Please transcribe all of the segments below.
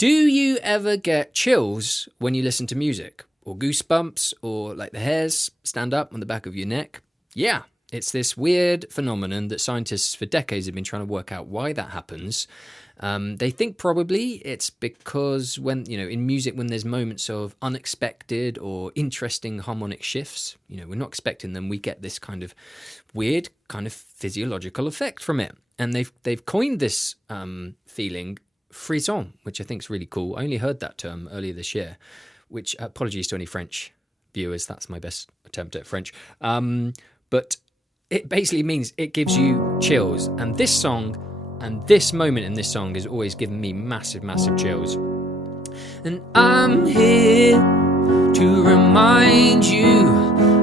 Do you ever get chills when you listen to music? Or goosebumps? Or like the hairs stand up on the back of your neck? Yeah, it's this weird phenomenon that scientists for decades have been trying to work out why that happens. They think probably it's because when, in music, when there's moments of unexpected or interesting harmonic shifts, we're not expecting them, we get this kind of weird kind of physiological effect from it. And they've coined this feeling frisson, which I think is really cool. I only heard that term earlier this year, which, apologies to any French viewers, that's my best attempt at French. But it basically means it gives you chills. And this song and this moment in this song has always given me massive, massive chills. And I'm here to remind you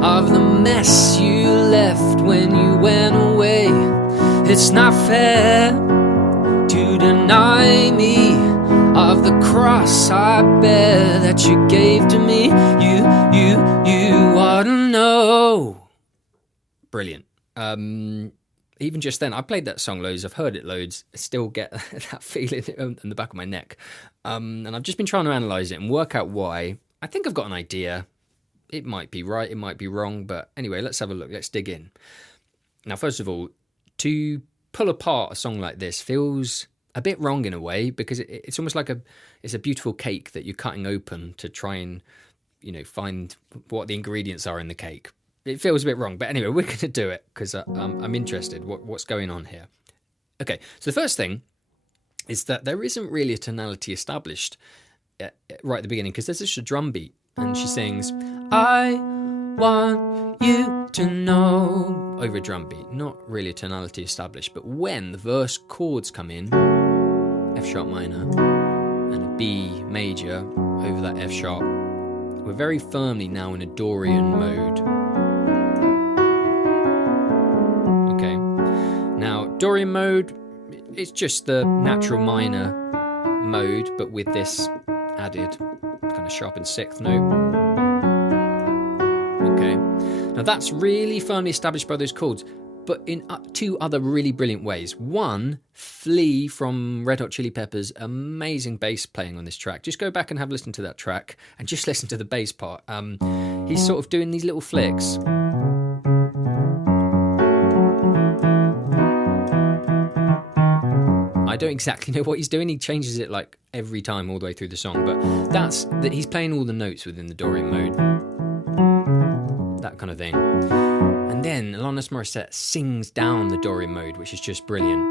of the mess you left when you went away. It's not fair to deny me of the cross I bear that you gave to me. You ought to know. Brilliant. Even just then, I played that song loads, I've heard it loads, I still get that feeling in the back of my neck. And I've just been trying to analyse it and work out why. I think I've got an idea. It might be right, it might be wrong, but anyway, let's have a look, let's dig in. Now, first of all, to pull apart a song like this feels a bit wrong in a way, because it's almost like it's a beautiful cake that you're cutting open to try and, find what the ingredients are in the cake. It feels a bit wrong, but anyway, we're going to do it because I'm interested what's going on here. Okay, so the first thing is that there isn't really a tonality established right at the beginning, because there's just a drum beat, and she sings, I want you to know, over a drum beat. Not really a tonality established, but when the verse chords come in, F sharp minor and a B major over that F sharp, we're very firmly now in a Dorian mode. Okay, now Dorian mode, it's just the natural minor mode, but with this added kind of sharpened sixth note. Okay, now that's really firmly established by those chords, but in two other really brilliant ways. One, Flea from Red Hot Chili Peppers, amazing bass playing on this track. Just go back and have a listen to that track and just listen to the bass part. He's sort of doing these little flicks. I don't exactly know what he's doing. He changes it like every time all the way through the song, but that's that he's playing all the notes within the Dorian mode. That kind of thing. And then Alanis Morissette sings down the Dorian mode, which is just brilliant.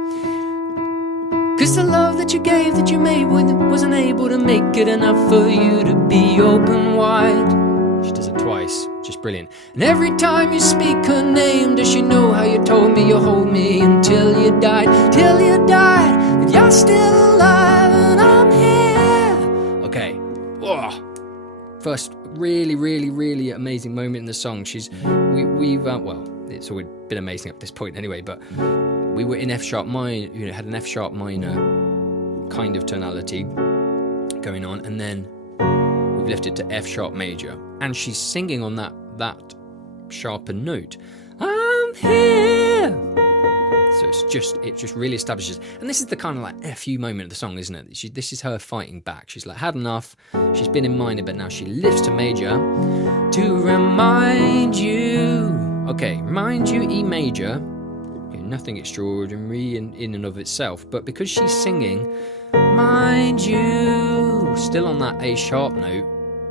'Cause the love that you gave, that you made, wasn't able to make it enough for you to be open wide. She does it twice, just brilliant. And every time you speak her name, does she know how you told me you'll hold me until you died, that you're still alive and I'm here. Okay, first really, really, really amazing moment in the song. It's always been amazing up to this point anyway, but we were in F sharp minor, had an F sharp minor kind of tonality going on, and then we've lifted to F sharp major, and she's singing on that sharpened note. I'm here. So it just really establishes, and this is the kind of like FU moment of the song, isn't it? This is her fighting back. She's like had enough. She's been in minor, but now she lifts to major to remind you. Okay, remind you, E major. Okay, nothing extraordinary in and of itself, but because she's singing, mind you, still on that A sharp note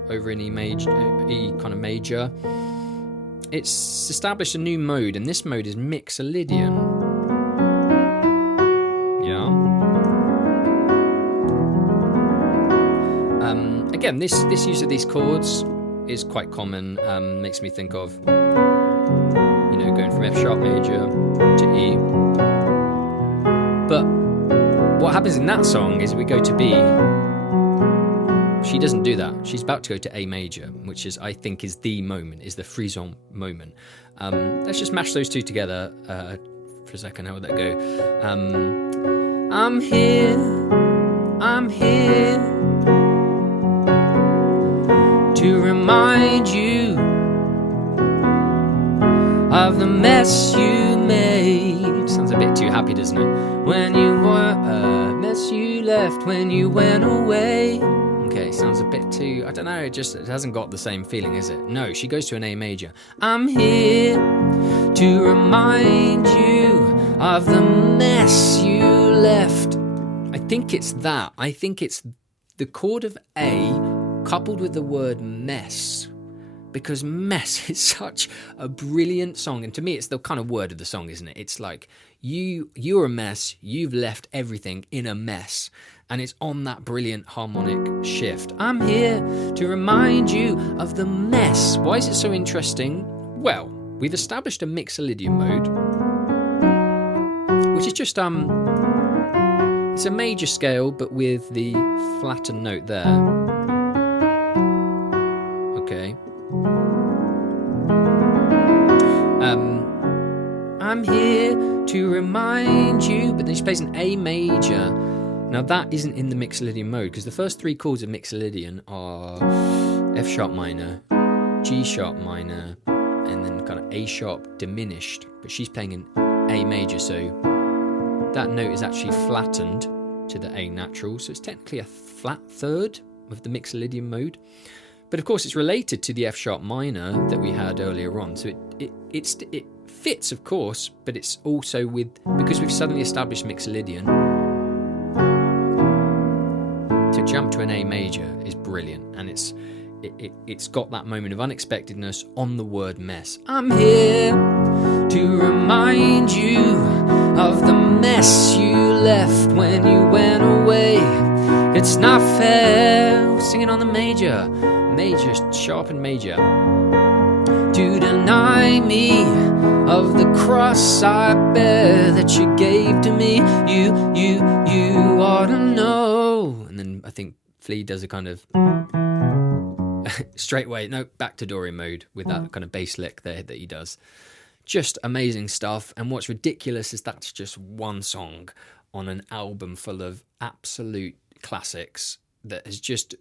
over in E major, E kind of major. It's established a new mode, and this mode is Mixolydian. Yeah. Again, this use of these chords is quite common. Makes me think of, going from F sharp major to E. But what happens in that song is we go to B. She doesn't do that. She's about to go to A major, which I think is the moment, is the frisson moment. Let's just mash those two together for a second. How would that go? I'm here to remind you of the mess you made. Sounds a bit too happy, doesn't it? When you were mess you left when you went away. Okay, sounds a bit too, I don't know, it hasn't got the same feeling, is it? No, she goes to an A major. I'm here to remind you of the mess you left. I think it's that. I think it's the chord of A coupled with the word mess. Because mess is such a brilliant song. And to me, it's the kind of word of the song, isn't it? It's like, you're a mess. You've left everything in a mess. And it's on that brilliant harmonic shift. I'm here to remind you of the mess. Why is it so interesting? Well, we've established a mixolydian mode, which is just, it's a major scale, but with the flattened note there. Okay. I'm here to remind you, but then she plays an A major. Now that isn't in the mixolydian mode, because the first three chords of mixolydian are F sharp minor, G sharp minor, and then kind of A sharp diminished. But she's playing an A major, so that note is actually flattened to the A natural, so it's technically a flat third of the mixolydian mode. But of course, it's related to the F sharp minor that we had earlier on, so it fits, of course, but it's also because we've suddenly established mixolydian. To jump to an A major is brilliant, and it's got that moment of unexpectedness on the word mess. I'm here to remind you of the mess you left when you went away. It's not fair. We're singing on the major, sharp and major. To deny me of the cross I bear that you gave to me. You ought to know. And then I think Flea does a kind of straight away, back to Dorian mode with that kind of bass lick there that he does. Just amazing stuff. And what's ridiculous is that's just one song on an album full of absolute classics that has just,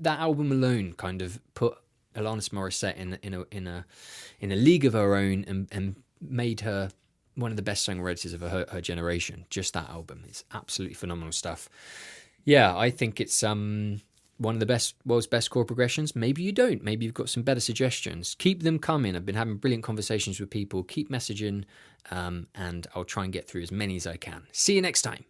that album alone kind of put Alanis Morissette in a league of her own and made her one of the best songwriters of her generation. Just that album. It's absolutely phenomenal stuff. Yeah, I think it's one of the world's best chord progressions. Maybe you don't. Maybe you've got some better suggestions. Keep them coming. I've been having brilliant conversations with people. Keep messaging, and I'll try and get through as many as I can. See you next time.